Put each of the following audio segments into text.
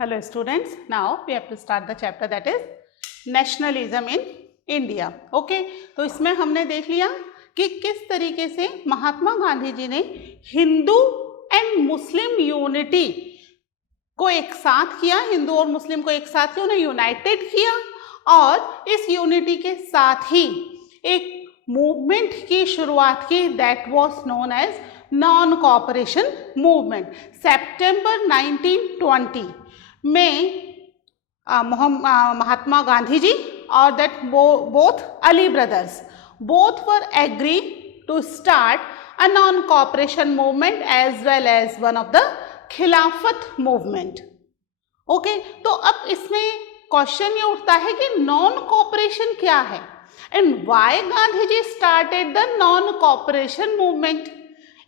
Hello students, now we have to start the chapter that is nationalism in India. Okay, तो इसमें हमने देख लिया कि किस तरीके से महात्मा गांधी जी ने हिंदू एंड मुस्लिम यूनिटी को एक साथ किया, हिंदू और मुस्लिम को एक साथ किया, उन्हें यूनाइटेड किया और इस यूनिटी के साथ ही एक मूवमेंट की शुरुआत की that was known as non cooperation movement. सितंबर 1920 में महात्मा गांधी जी और that both Ali brothers both were agree to start a non-cooperation movement as well as one of the खिलाफत मूवमेंट. ओके, तो अब इसमें क्वेश्चन ये उठता है कि नॉन कॉपरेशन क्या है and why Gandhi ji started the non cooperation movement.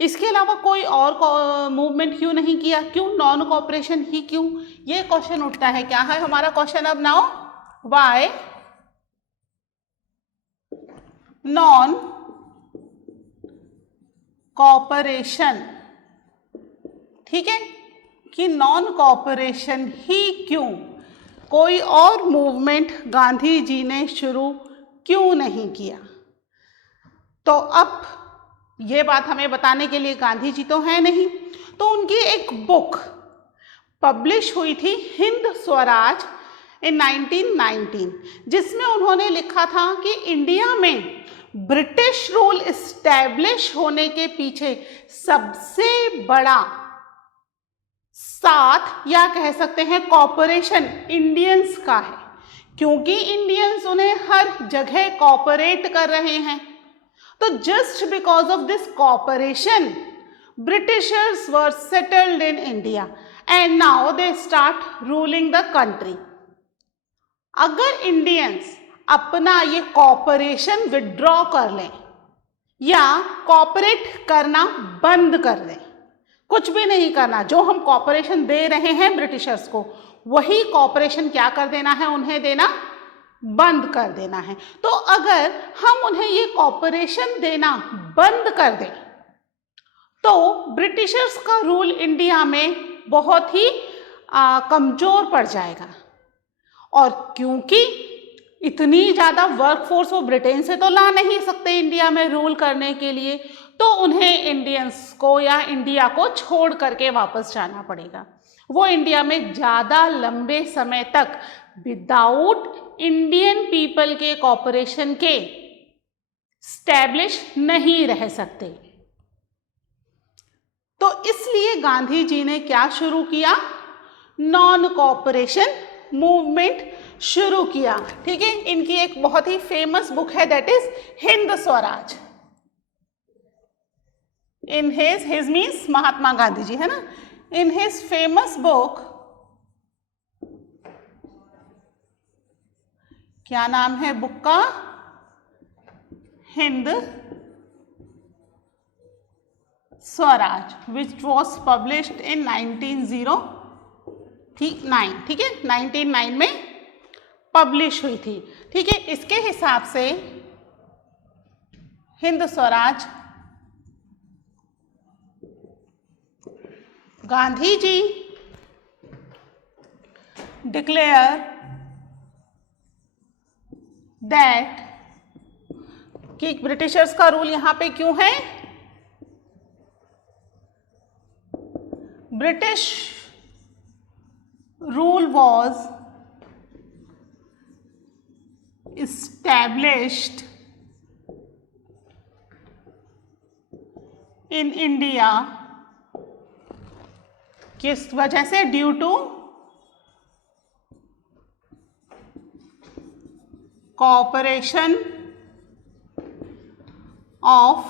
इसके अलावा कोई और मूवमेंट क्यों नहीं किया, क्यों नॉन कॉपरेशन ही क्यों, ये क्वेश्चन उठता है. क्या है हमारा क्वेश्चन अब नाउ? Why non cooperation. ठीक है, कि नॉन कॉपरेशन ही क्यों, कोई और मूवमेंट गांधी जी ने शुरू क्यों नहीं किया. तो अब ये बात हमें बताने के लिए गांधी जी तो हैं नहीं, तो उनकी एक बुक पब्लिश हुई थी हिंद स्वराज इन 1919, जिसमें उन्होंने लिखा था कि इंडिया में ब्रिटिश रूल इस्टेब्लिश होने के पीछे सबसे बड़ा साथ या कह सकते हैं कॉपरेशन इंडियंस का है, क्योंकि इंडियंस उन्हें हर जगह कॉपरेट कर रहे हैं. तो just because of this cooperation Britishers were settled in India and now they start ruling the country. अगर इंडियंस अपना ये कॉपरेशन विड्रॉ कर लें या कॉपरेट करना बंद कर दें, कुछ भी नहीं करना, जो हम कॉपरेशन दे रहे हैं ब्रिटिशर्स को वही कॉपरेशन क्या कर देना है, उन्हें देना बंद कर देना है. तो अगर हम उन्हें ये कॉपरेशन देना बंद कर दें तो ब्रिटिशर्स का रूल इंडिया में बहुत ही कमजोर पड़ जाएगा. और क्योंकि इतनी ज़्यादा वर्कफोर्स वो ब्रिटेन से तो ला नहीं सकते इंडिया में रूल करने के लिए, तो उन्हें इंडियंस को या इंडिया को छोड़ करके वापस जाना पड़ेगा. वो इंडिया में ज़्यादा लंबे समय तक विदाउट इंडियन पीपल के कॉपरेशन के स्टैब्लिश नहीं रह सकते. तो इसलिए गांधी जी ने क्या शुरू किया, नॉन कॉपरेशन मूवमेंट शुरू किया. ठीक है, इनकी एक बहुत ही फेमस बुक है that is Hind Swaraj. In his means Mahatma Gandhi ji, है ना, इन हिज फेमस बुक, क्या नाम है बुक का? Hind Swaraj, which was published in 1909. ठीक है, 1909 में पब्लिश हुई थी. ठीक है, इसके हिसाब से हिंद स्वराज गांधी जी डिक्लेयर दैट कि ब्रिटिशर्स का रूल यहां पे क्यों है, British rule was established in India. किस वजह से? Due to cooperation of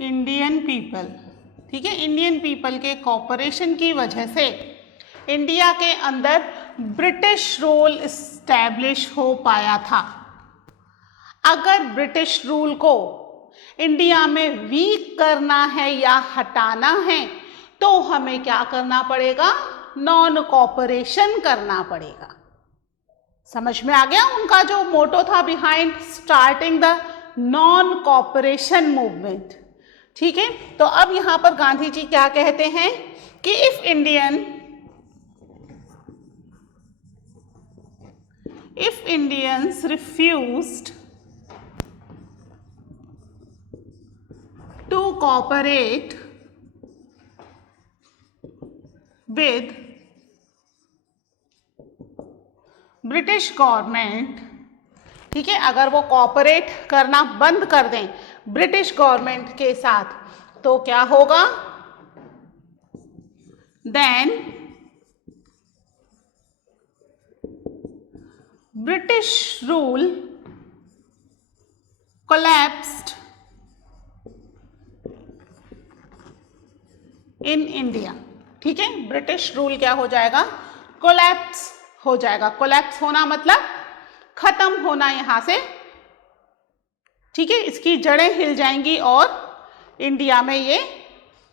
Indian people. ठीक है, इंडियन पीपल के कॉपरेशन की वजह से इंडिया के अंदर ब्रिटिश रूल इस्टेब्लिश हो पाया था. अगर ब्रिटिश रूल को इंडिया में वीक करना है या हटाना है तो हमें क्या करना पड़ेगा, नॉन कॉपरेशन करना पड़ेगा. समझ में आ गया उनका जो मोटो था behind starting the non cooperation movement. ठीक है, तो अब यहाँ पर गांधी जी क्या कहते हैं कि if Indians refused to cooperate with British government, ठीक है, अगर वो कोऑपरेट करना बंद कर दें ब्रिटिश गवर्नमेंट के साथ, तो क्या होगा? Then British rule collapsed in India. ठीक है, ब्रिटिश रूल क्या हो जाएगा? कोलैप्स हो जाएगा। कोलैप्स होना मतलब खत्म होना यहां से, ठीक है, इसकी जड़ें हिल जाएंगी और इंडिया में ये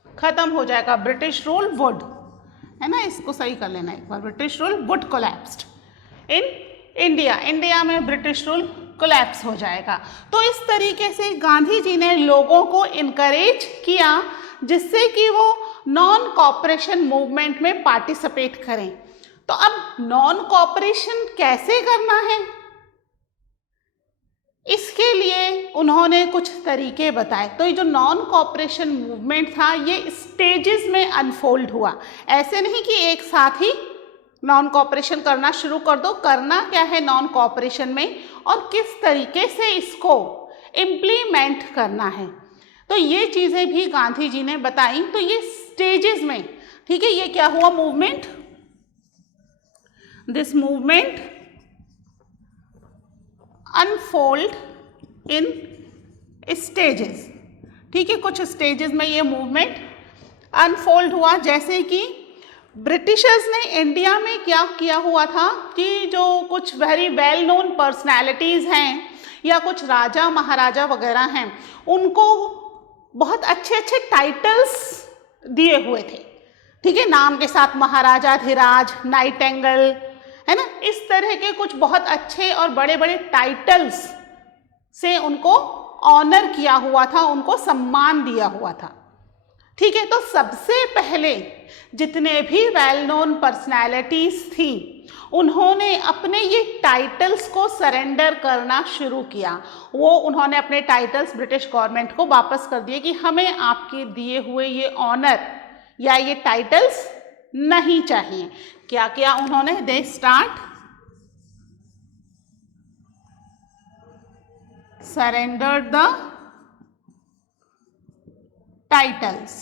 खत्म हो जाएगा। ब्रिटिश रूल वुड, है ना, इसको सही कर लेना एक बार, British rule would collapsed in India, India में ब्रिटिश रूल कोलैप्स हो जाएगा। तो इस तरीके से गांधी जी ने लोगों को इनकरेज किया जिससे कि वो नॉन कॉपरेशन मूवमेंट में पार्टिसिपेट करें। तो अब नॉन कॉपरेशन कैसे करना है, इसके लिए उन्होंने कुछ तरीके बताए। तो ये जो नॉन कॉपरेशन मूवमेंट था ये स्टेजेस में अनफोल्ड हुआ, ऐसे नहीं कि एक साथ ही नॉन कॉपरेशन करना शुरू कर दो। करना क्या है नॉन कॉपरेशन में और किस तरीके से इसको इम्प्लीमेंट करना है, तो ये चीज़ें भी गांधी जी ने बताई। तो ये स्टेजेस में, ठीक है, ये क्या हुआ movement, this movement unfold in stages, ठीक है, कुछ स्टेजेस में ये मूवमेंट अनफोल्ड हुआ। जैसे कि ब्रिटिशर्स ने इंडिया में क्या किया हुआ था कि जो कुछ वेरी वेल नोन पर्सनैलिटीज़ हैं या कुछ राजा महाराजा वगैरह हैं, उनको बहुत अच्छे अच्छे टाइटल्स दिए हुए थे, ठीक है, नाम के साथ महाराजाधिराज, नाइटेंगल, है ना, इस तरह के कुछ बहुत अच्छे और बड़े बड़े टाइटल्स से उनको ऑनर किया हुआ था, उनको सम्मान दिया हुआ था। ठीक है, तो सबसे पहले जितने भी वेल नोन पर्सनैलिटीज थी उन्होंने अपने ये टाइटल्स को सरेंडर करना शुरू किया। वो उन्होंने अपने टाइटल्स ब्रिटिश गवर्नमेंट को वापस कर दिए कि हमें आपके दिए हुए ये ऑनर या ये टाइटल्स नहीं चाहिए। क्या क्या उन्होंने, they start surrender the titles,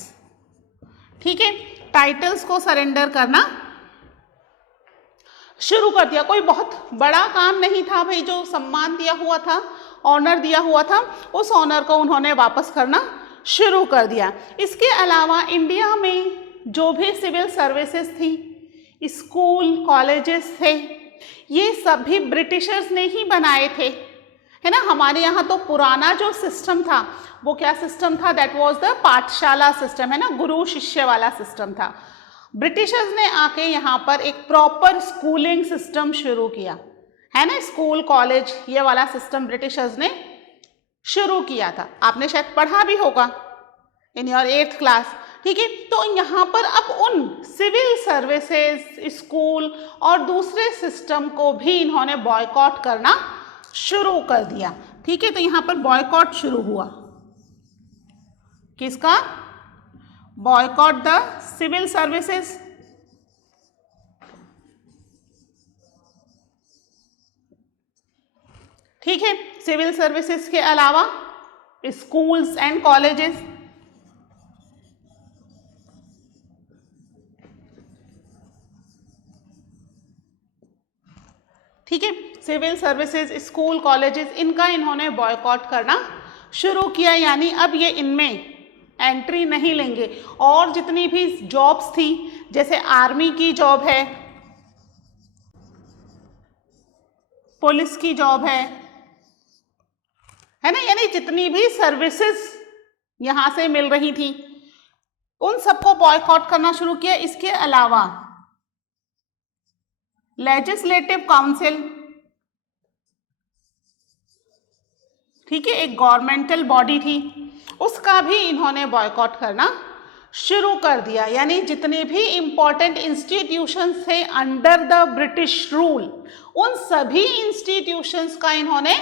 ठीक है, टाइटल्स को सरेंडर करना शुरू कर दिया। कोई बहुत बड़ा काम नहीं था भाई, जो सम्मान दिया हुआ था, ऑनर दिया हुआ था, उस ऑनर को उन्होंने वापस करना शुरू कर दिया। इसके अलावा इंडिया में जो भी सिविल सर्विसेज थी, स्कूल कॉलेजेस थे, ये सब भी ब्रिटिशर्स ने ही बनाए थे, है ना। हमारे यहाँ तो पुराना जो सिस्टम था वो क्या सिस्टम था, दैट वाज द पाठशाला सिस्टम, है ना, गुरु शिष्य वाला सिस्टम था। ब्रिटिशर्स ने आके यहाँ पर एक प्रॉपर स्कूलिंग सिस्टम शुरू किया, है ना, स्कूल कॉलेज ये वाला सिस्टम ब्रिटिशर्स ने शुरू किया था। आपने शायद पढ़ा भी होगा इन योर 8th क्लास, ठीक है। तो यहाँ पर अब उन सिविल सर्विसेज, स्कूल और दूसरे सिस्टम को भी इन्होंने बॉयकॉट करना शुरू कर दिया, ठीक है। तो यहाँ पर बॉयकॉट शुरू हुआ, किसका? बॉयकॉट द सिविल सर्विसेज, ठीक है, सिविल सर्विसेज के अलावा स्कूल्स एंड कॉलेजेस, ठीक है, सिविल सर्विसेज, स्कूल कॉलेजेस, इनका इन्होंने बॉयकॉट करना शुरू किया, यानी अब ये इनमें एंट्री नहीं लेंगे। और जितनी भी जॉब्स थी, जैसे आर्मी की जॉब है, पुलिस की जॉब है ना, यानी जितनी भी सर्विसेज यहां से मिल रही थी उन सबको बॉयकॉट करना शुरू किया। इसके अलावा लेजिस्लेटिव काउंसिल, ठीक है, एक गवर्नमेंटल बॉडी थी, उसका भी इन्होंने बॉयकॉट करना शुरू कर दिया। यानी जितने भी इम्पोर्टेंट इंस्टीट्यूशंस थे अंडर द ब्रिटिश रूल, उन सभी इंस्टीट्यूशंस का इन्होंने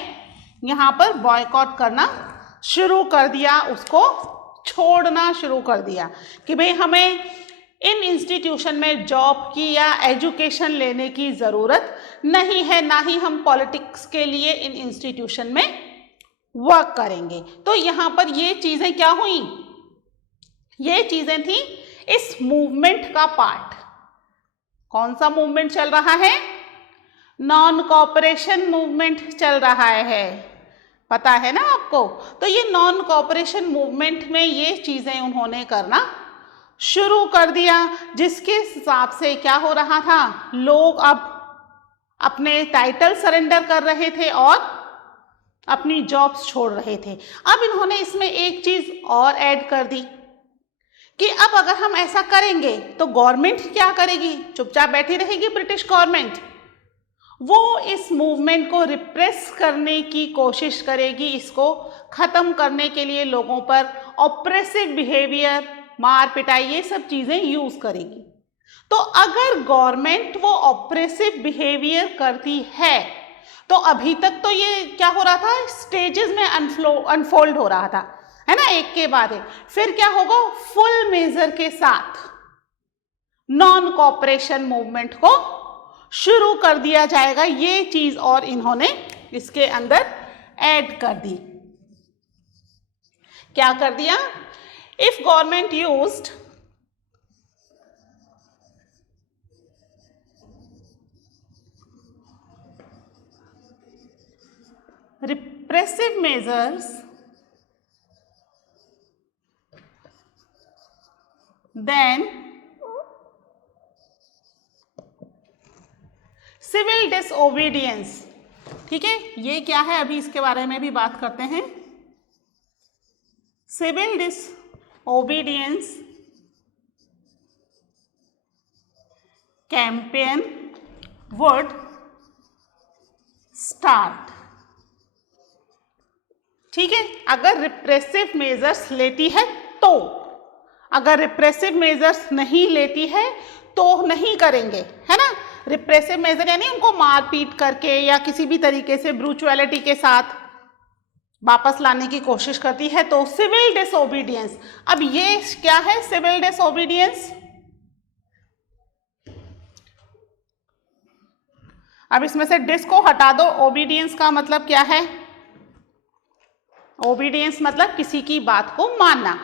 यहाँ पर बॉयकॉट करना शुरू कर दिया, उसको छोड़ना शुरू कर दिया कि भाई हमें इन इंस्टीट्यूशन में जॉब की या एजुकेशन लेने की ज़रूरत नहीं है, ना ही हम पॉलिटिक्स के लिए इन इंस्टीट्यूशन में वर्क करेंगे। तो यहाँ पर ये चीज़ें क्या हुई, ये चीज़ें थी इस मूवमेंट का पार्ट। कौन सा मूवमेंट चल रहा है? नॉन कॉपरेशन मूवमेंट चल रहा है, पता है ना आपको। तो ये नॉन कॉपरेशन मूवमेंट में ये चीज़ें उन्होंने करना शुरू कर दिया, जिसके हिसाब से क्या हो रहा था, लोग अब अपने टाइटल सरेंडर कर रहे थे और अपनी जॉब्स छोड़ रहे थे। अब इन्होंने इसमें एक चीज़ और ऐड कर दी कि अब अगर हम ऐसा करेंगे तो गवर्नमेंट क्या करेगी, चुपचाप बैठी रहेगी ब्रिटिश गवर्नमेंट। वो इस मूवमेंट को रिप्रेस करने की कोशिश करेगी, इसको ख़त्म करने के लिए लोगों पर ऑप्रेसिव बिहेवियर, मार पिटाई, ये सब चीज़ें यूज़ करेगी। तो अगर गवर्नमेंट वो ऑप्रेसिव बिहेवियर करती है तो अभी तक तो ये क्या हो रहा था, स्टेजेस में अनफोल्ड हो रहा था, है ना, एक के बाद एक। फिर क्या होगा, फुल मेजर के साथ नॉन कॉपरेशन मूवमेंट को शुरू कर दिया जाएगा। ये चीज और इन्होंने इसके अंदर ऐड कर दी। क्या कर दिया? If government used repressive measures, then civil disobedience। ठीक है, ये क्या है अभी इसके बारे में भी बात करते हैं। Civil disobedience campaign would start. ठीक है, अगर रिप्रेसिव मेजर्स लेती है तो, अगर रिप्रेसिव मेजर्स नहीं लेती है तो नहीं करेंगे, है ना। रिप्रेसिव मेजर यानी उनको मारपीट करके या किसी भी तरीके से ब्रूचुअलिटी के साथ वापस लाने की कोशिश करती है तो सिविल डिसओबीडियंस। अब ये क्या है सिविल डिसओबीडियंस? अब इसमें से डिस को हटा दो, ओबीडियंस का मतलब क्या है? ओबीडियंस मतलब किसी की बात को मानना,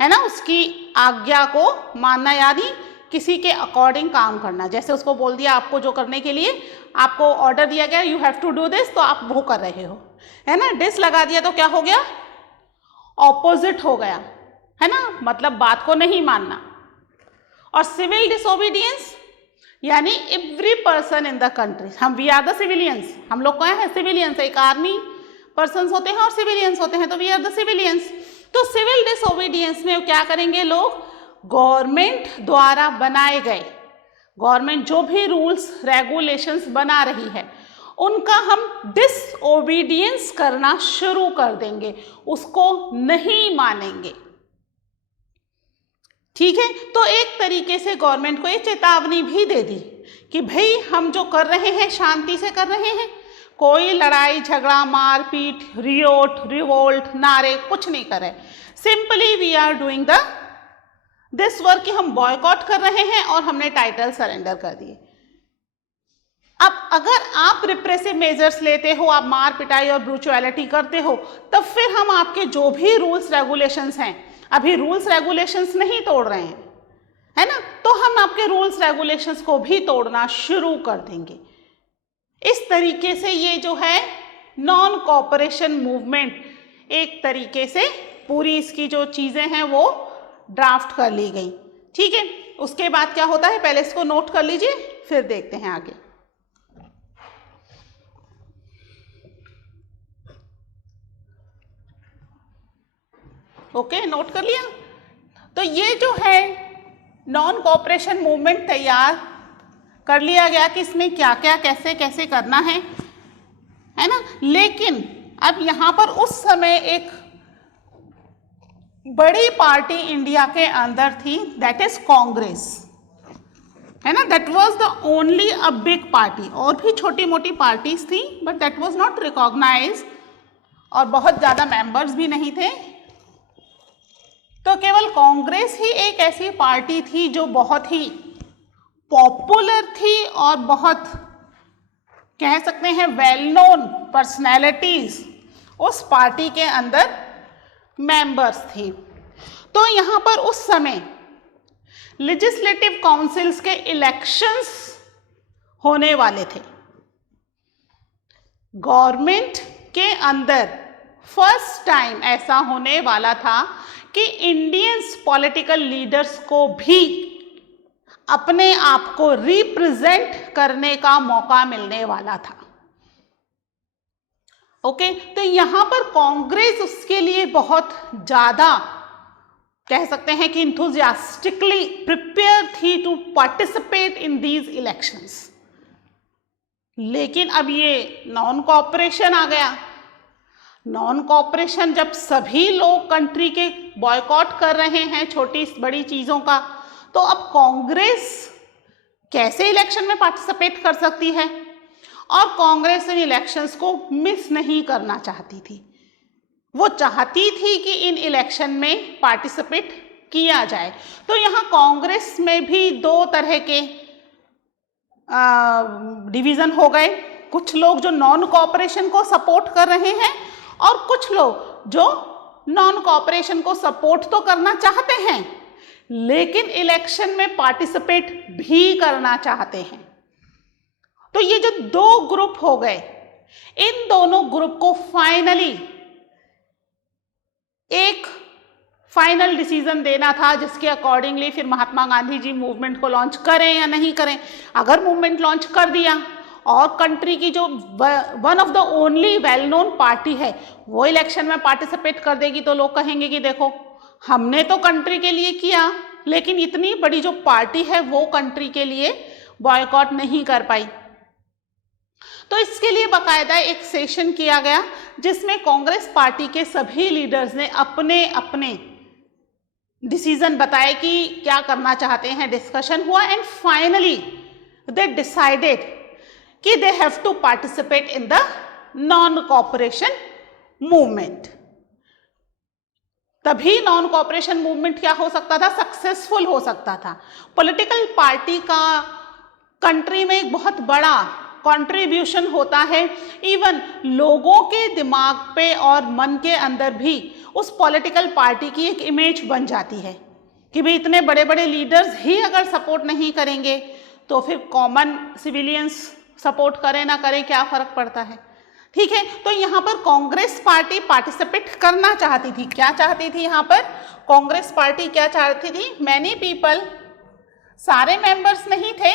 है ना, उसकी आज्ञा को मानना, यानी किसी के अकॉर्डिंग काम करना। जैसे उसको बोल दिया आपको जो करने के लिए आपको ऑर्डर दिया गया, you have to do this, तो आप वो कर रहे हो, है ना। डिस लगा दिया तो क्या हो गया? ऑपोजिट हो गया, है ना, मतलब बात को नहीं मानना। और सिविल डिसओबीडियंस यानी every person in the country, हम वी आर द सिविलियंस, हम लोग क्या है सिविलियंस, एक आर्मी पर्सन्स होते हैं और सिविलियंस होते हैं, तो वी आर द सिविलियंस। तो सिविल डिसओबीडियंस में क्या करेंगे लोग? गवर्नमेंट द्वारा बनाए गए, गवर्नमेंट जो भी रूल्स रेगुलेशंस बना रही है उनका हम डिसओबीडियंस करना शुरू कर देंगे, उसको नहीं मानेंगे। ठीक है, तो एक तरीके से गवर्नमेंट को ये चेतावनी भी दे दी कि भाई हम जो कर रहे हैं शांति से कर रहे हैं, कोई लड़ाई झगड़ा मारपीट रिवोल्ट नारे कुछ नहीं कर रहे, simply we are doing the this work कि हम बॉयकॉट कर रहे हैं और हमने टाइटल सरेंडर कर दिए। अब अगर आप रिप्रेसिव मेजर्स लेते हो, आप मार पिटाई और ब्रूचुअलिटी करते हो, तब फिर हम आपके जो भी रूल्स रेगुलेशंस हैं, अभी रूल्स रेगुलेशंस नहीं तोड़ रहे हैं, है ना, तो हम आपके रूल्स रेगुलेशंस को भी तोड़ना शुरू कर देंगे। इस तरीके से ये जो है नॉन कॉपरेशन मूवमेंट, एक तरीके से पूरी इसकी जो चीज़ें हैं वो ड्राफ्ट कर ली गई। ठीक है, उसके बाद क्या होता है पहले इसको नोट कर लीजिए, फिर देखते हैं आगे। ओके, नोट कर लिया। तो ये जो है नॉन कॉपरेशन मूवमेंट तैयार कर लिया गया कि इसमें क्या क्या कैसे कैसे करना है ना। लेकिन अब यहाँ पर उस समय एक बड़ी पार्टी इंडिया के अंदर थी, दैट इज कांग्रेस, है ना, that was the only a big party. और भी छोटी मोटी पार्टीज थी but that was not recognised, और बहुत ज़्यादा मेंबर्स भी नहीं थे। तो केवल कांग्रेस ही एक ऐसी पार्टी थी जो बहुत ही पॉपुलर थी और बहुत कह सकते हैं वेल नोन पर्सनैलिटीज उस पार्टी के अंदर मेंबर्स थी। तो यहाँ पर उस समय लेजिस्लेटिव काउंसिल्स के इलेक्शंस होने वाले थे। गवर्नमेंट के अंदर फर्स्ट टाइम ऐसा होने वाला था कि इंडियंस पॉलिटिकल लीडर्स को भी अपने आप को रिप्रेजेंट करने का मौका मिलने वाला था। ओके, तो यहां पर कांग्रेस उसके लिए बहुत ज्यादा कह सकते हैं कि इंथुजियास्टिकली प्रिपेयर थी to participate in these elections. लेकिन अब ये नॉन कोऑपरेशन आ गया। नॉन कोऑपरेशन जब सभी लोग कंट्री के बॉयकॉट कर रहे हैं छोटी बड़ी चीजों का, तो अब कांग्रेस कैसे इलेक्शन में पार्टिसिपेट कर सकती है? और कांग्रेस इन इलेक्शंस को मिस नहीं करना चाहती थी। वो चाहती थी कि इन इलेक्शन में पार्टिसिपेट किया जाए। तो यहाँ कांग्रेस में भी दो तरह के डिवीज़न हो गए। कुछ लोग जो नॉन कोऑपरेशन को सपोर्ट कर रहे हैं और कुछ लोग जो नॉन कोऑपरेशन को सपोर्ट तो करना चाहते हैं लेकिन इलेक्शन में पार्टिसिपेट भी करना चाहते हैं। तो ये जो दो ग्रुप हो गए, इन दोनों ग्रुप को फाइनली एक फाइनल डिसीजन देना था जिसके अकॉर्डिंगली फिर महात्मा गांधी जी मूवमेंट को लॉन्च करें या नहीं करें। अगर मूवमेंट लॉन्च कर दिया और कंट्री की जो one of the only well known party है वो इलेक्शन में पार्टिसिपेट कर देगी तो लोग कहेंगे कि देखो हमने तो कंट्री के लिए किया लेकिन इतनी बड़ी जो पार्टी है वो कंट्री के लिए बॉयकॉट नहीं कर पाई। तो इसके लिए बाकायदा एक सेशन किया गया जिसमें कांग्रेस पार्टी के सभी लीडर्स ने अपने अपने डिसीजन बताए कि क्या करना चाहते हैं। डिस्कशन हुआ एंड फाइनली दे डिसाइडेड कि they have to participate in the non cooperation movement. तभी नॉन कोऑपरेशन मूवमेंट क्या हो सकता था, सक्सेसफुल हो सकता था। पॉलिटिकल पार्टी का कंट्री में एक बहुत बड़ा कंट्रीब्यूशन होता है। इवन लोगों के दिमाग पे और मन के अंदर भी उस पॉलिटिकल पार्टी की एक इमेज बन जाती है कि भाई इतने बड़े बड़े लीडर्स ही अगर सपोर्ट नहीं करेंगे तो फिर कॉमन सिविलियंस सपोर्ट करें ना करें क्या फर्क पड़ता है। ठीक है, तो यहाँ पर कांग्रेस पार्टी पार्टिसिपेट करना चाहती थी। क्या चाहती थी यहाँ पर कांग्रेस पार्टी, क्या चाहती थी? मैनी पीपल, सारे मेंबर्स नहीं थे,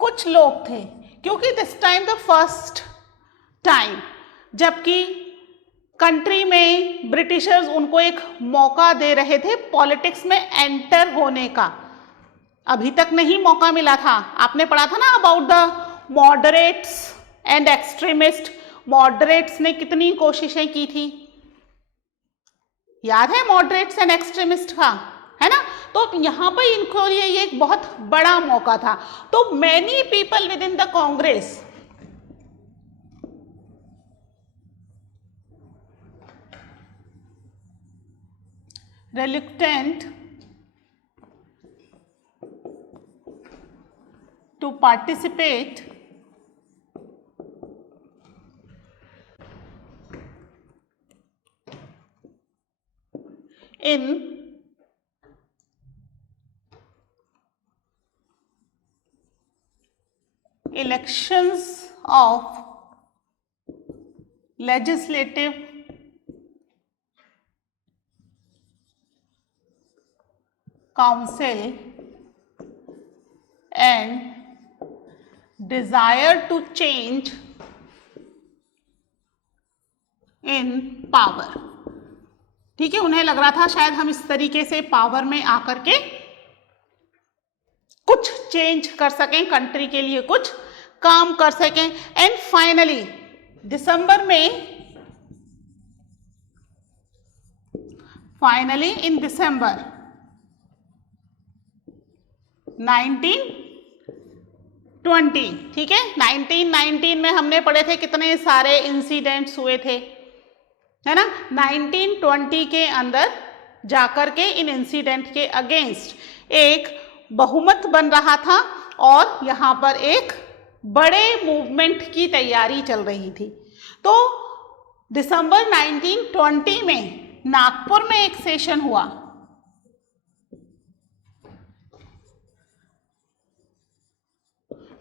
कुछ लोग थे, क्योंकि this time the first time जबकि कंट्री में ब्रिटिशर्स उनको एक मौका दे रहे थे पॉलिटिक्स में एंटर होने का। अभी तक नहीं मौका मिला था। आपने पढ़ा था ना about the moderates and extremist. Moderates ने कितनी कोशिशें की थी, याद है मॉडरेट्स एंड एक्सट्रीमिस्ट का, है ना? तो यहाँ पर इनको लिए ये एक बहुत बड़ा मौका था। तो many people with in the Congress reluctant to participate in elections of legislative council and desire to change in power। ठीक है, उन्हें लग रहा था शायद हम इस तरीके से पावर में आकर के कुछ चेंज कर सकें, कंट्री के लिए कुछ काम कर सकें। एंड फाइनली दिसंबर में फाइनली इन दिसंबर 1920, ठीक है। 1919 में हमने पढ़े थे कितने सारे इंसिडेंट्स हुए थे, है ना। 1920 के अंदर जाकर के इन इंसिडेंट के अगेंस्ट एक बहुमत बन रहा था और यहाँ पर एक बड़े मूवमेंट की तैयारी चल रही थी। तो दिसंबर 1920 में नागपुर में एक सेशन हुआ,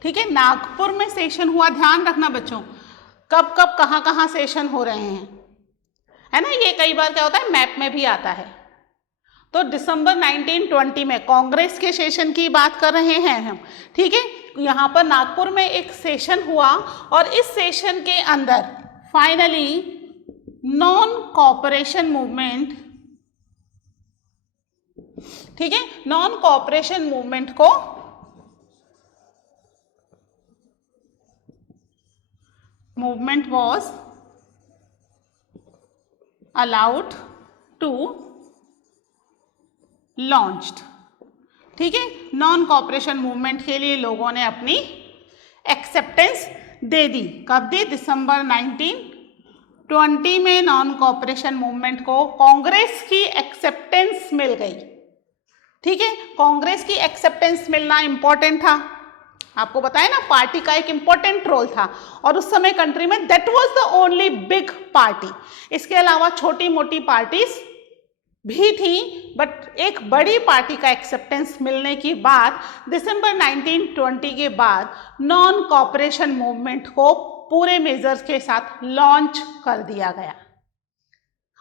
ठीक है। नागपुर में सेशन हुआ, ध्यान रखना बच्चों, कब कब कहाँ कहाँ सेशन हो रहे हैं, है ना। ये कई बार क्या होता है मैप में भी आता है। तो दिसंबर 1920 में कांग्रेस के सेशन की बात कर रहे हैं हम, ठीक है। यहाँ पर नागपुर में एक सेशन हुआ और इस सेशन के अंदर फाइनली नॉन कोऑपरेशन मूवमेंट, ठीक है, नॉन कोऑपरेशन मूवमेंट को movement was allowed to launched, ठीक है। नॉन कोऑपरेशन मूवमेंट के लिए लोगों ने अपनी एक्सेप्टेंस दे दी। कब दी? दिसंबर 1920 में नॉन कोऑपरेशन मूवमेंट को कांग्रेस की एक्सेप्टेंस मिल गई, ठीक है। कांग्रेस की एक्सेप्टेंस मिलना इंपॉर्टेंट था, आपको बताया ना, पार्टी का एक इंपॉर्टेंट रोल था और उस समय कंट्री में that was the only big party. इसके अलावा छोटी मोटी पार्टीज भी थी, बट एक बड़ी पार्टी का एक्सेप्टेंस मिलने के बाद दिसंबर 1920 के बाद नॉन कोऑपरेशन मूवमेंट को पूरे मेजर्स के साथ लॉन्च कर दिया गया।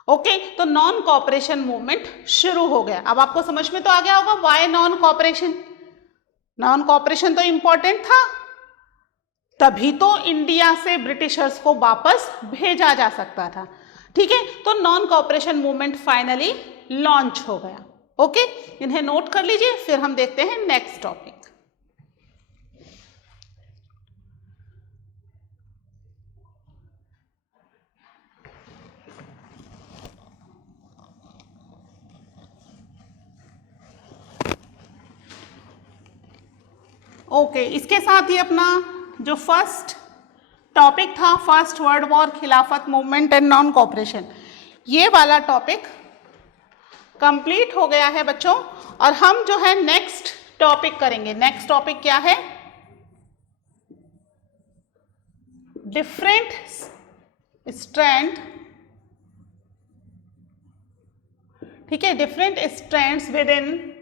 ओके, तो नॉन कोऑपरेशन मूवमेंट शुरू हो गया। अब आपको समझ में तो आ गया होगा why non cooperation. Non cooperation तो इंपॉर्टेंट था, तभी तो इंडिया से ब्रिटिशर्स को वापस भेजा जा सकता था, ठीक है। तो non cooperation movement finally launch हो गया। ओके, इन्हें नोट कर लीजिए, फिर हम देखते हैं नेक्स्ट टॉपिक। ओके, इसके साथ ही अपना जो फर्स्ट टॉपिक था, फर्स्ट वर्ल्ड वॉर, खिलाफत मूवमेंट एंड नॉन कोऑपरेशन, ये वाला टॉपिक कंप्लीट हो गया है बच्चों। और हम जो है नेक्स्ट टॉपिक करेंगे। नेक्स्ट टॉपिक क्या है? डिफरेंट स्ट्रैंड, ठीक है, different strands with in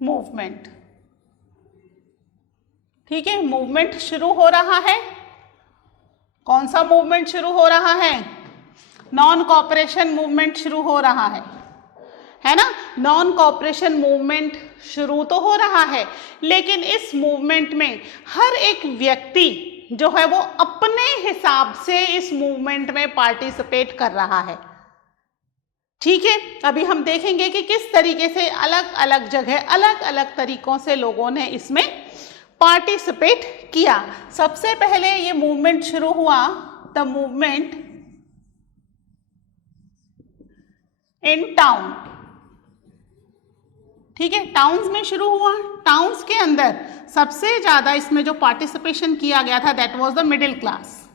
movement, ठीक है। मूवमेंट शुरू हो रहा है, कौन सा मूवमेंट शुरू हो रहा है? नॉन कोऑपरेशन मूवमेंट शुरू हो रहा है ना। नॉन कोऑपरेशन मूवमेंट शुरू तो हो रहा है, लेकिन इस मूवमेंट में हर एक व्यक्ति जो है वो अपने हिसाब से इस मूवमेंट में पार्टिसिपेट कर रहा है, ठीक है। अभी हम देखेंगे कि किस तरीके से अलग अलग जगह अलग अलग तरीकों से लोगों ने इसमें पार्टिसिपेट किया। सबसे पहले ये मूवमेंट शुरू हुआ, द मूवमेंट इन टाउन, ठीक है, टाउन्स में शुरू हुआ। टाउन्स के अंदर सबसे ज्यादा इसमें जो पार्टिसिपेशन किया गया था that was the middle class.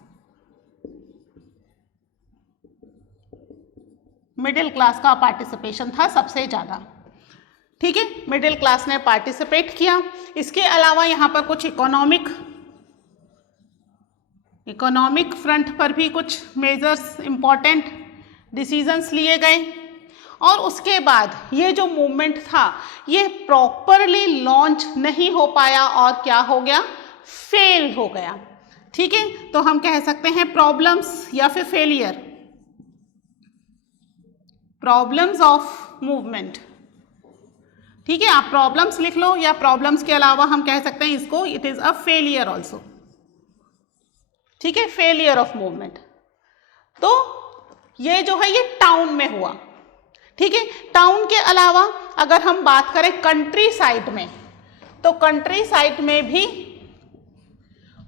Middle class का पार्टिसिपेशन था सबसे ज्यादा, ठीक है। मिडिल क्लास ने पार्टिसिपेट किया। इसके अलावा यहाँ पर कुछ इकोनॉमिक फ्रंट पर भी कुछ मेजर्स, इंपॉर्टेंट डिसीजंस लिए गए। और उसके बाद ये जो मूवमेंट था ये प्रॉपरली लॉन्च नहीं हो पाया और क्या हो गया? फेल हो गया, ठीक है। तो हम कह सकते हैं प्रॉब्लम्स या फिर फेलियर, प्रॉब्लम्स ऑफ मूवमेंट, ठीक है। आप प्रॉब्लम्स लिख लो, या प्रॉब्लम्स के अलावा हम कह सकते हैं इसको it is a failure also, ठीक है, फेलियर ऑफ मूवमेंट। तो ये जो है ये टाउन में हुआ, ठीक है। टाउन के अलावा अगर हम बात करें कंट्री साइड में, तो कंट्री साइड में भी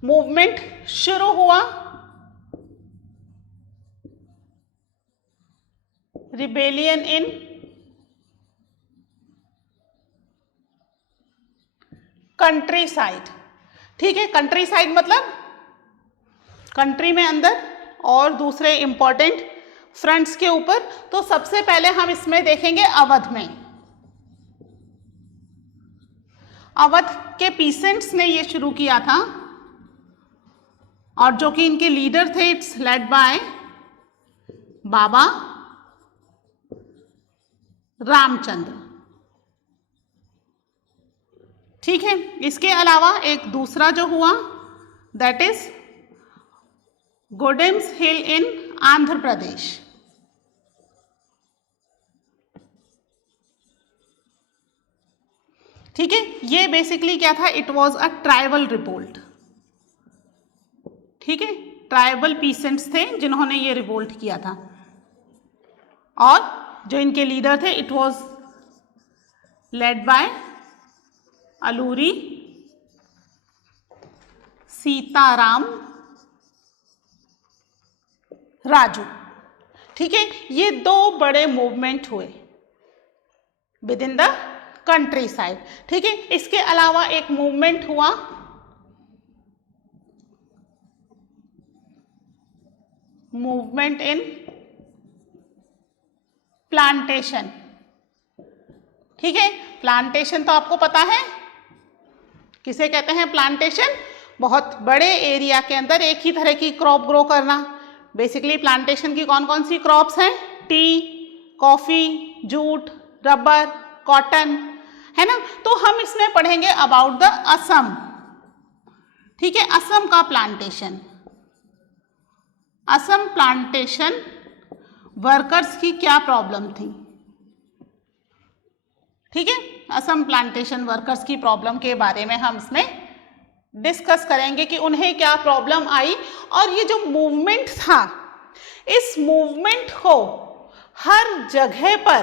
मूवमेंट शुरू हुआ, रिबेलियन इन कंट्री साइड। ठीक है, कंट्री साइड मतलब कंट्री में अंदर और दूसरे इंपॉर्टेंट फ्रंट्स के ऊपर। तो सबसे पहले हम इसमें देखेंगे अवध में। अवध के पीसेंट्स ने ये शुरू किया था और जो कि इनके लीडर थे, इट्स लेड बाय बाबा रामचंद्र। ठीक है, इसके अलावा एक दूसरा जो हुआ दैट इज गोडेम्स हिल इन आंध्र प्रदेश। ठीक है, ये बेसिकली क्या था, it was a tribal revolt. ठीक है, ट्राइबल पीसेंट्स थे जिन्होंने ये रिवोल्ट किया था और जो इनके लीडर थे it was led by Alluri Sitaram Raju. ठीक है, ये दो बड़े मूवमेंट हुए with in the country side. ठीक है, इसके अलावा एक मूवमेंट हुआ मूवमेंट इन प्लांटेशन। ठीक है, प्लांटेशन तो आपको पता है किसे कहते हैं। प्लांटेशन बहुत बड़े एरिया के अंदर एक ही तरह की क्रॉप ग्रो करना। बेसिकली प्लांटेशन की कौन कौन सी क्रॉप्स हैं, T, coffee, jute, rubber, cotton, है ना। तो हम इसमें पढ़ेंगे अबाउट द असम। ठीक है, असम का प्लांटेशन। असम प्लांटेशन वर्कर्स की क्या प्रॉब्लम थी। ठीक है, असम प्लांटेशन वर्कर्स की प्रॉब्लम के बारे में हम इसमें डिस्कस करेंगे कि उन्हें क्या प्रॉब्लम आई। और ये जो मूवमेंट था, इस मूवमेंट को हर जगह पर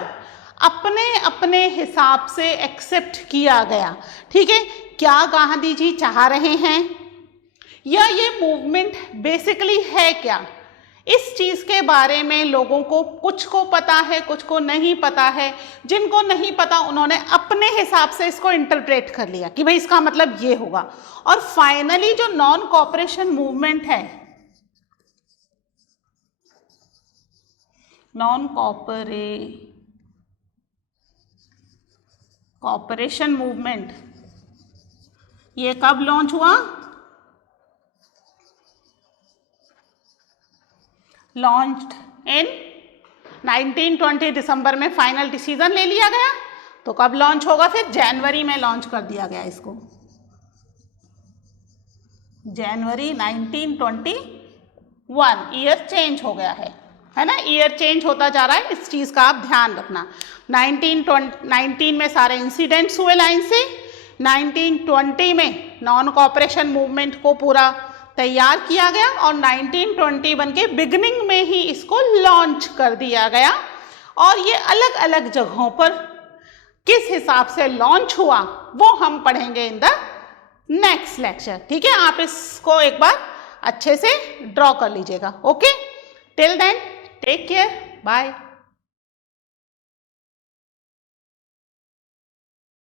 अपने अपने हिसाब से एक्सेप्ट किया गया। ठीक है, क्या गांधी जी चाह रहे हैं या ये मूवमेंट बेसिकली है क्या, इस चीज़ के बारे में लोगों को कुछ को पता है, कुछ को नहीं पता है। जिनको नहीं पता उन्होंने अपने हिसाब से इसको इंटरप्रेट कर लिया कि भाई इसका मतलब ये होगा। और फाइनली जो नॉन कॉपरेशन मूवमेंट है, नॉन कॉपरेशन मूवमेंट, ये कब लॉन्च हुआ, लॉन्च्ड इन 1920 दिसंबर में फाइनल डिसीजन ले लिया गया। तो कब लॉन्च होगा, फिर जनवरी में लॉन्च कर दिया गया इसको, जनवरी 1921। ईयर चेंज हो गया है ना, ईयर चेंज होता जा रहा है, इस चीज़ का आप ध्यान रखना। 1919 में सारे इंसिडेंट्स हुए लाइन से, 1920 में नॉन कॉपरेशन मूवमेंट को पूरा तैयार किया गया और 1921 के बिगिनिंग में ही इसको लॉन्च कर दिया गया। और ये अलग अलग जगहों पर किस हिसाब से लॉन्च हुआ वो हम पढ़ेंगे इन द नेक्स्ट लेक्चर। ठीक है, आप इसको एक बार अच्छे से ड्रॉ कर लीजिएगा। Okay, till then take care, bye.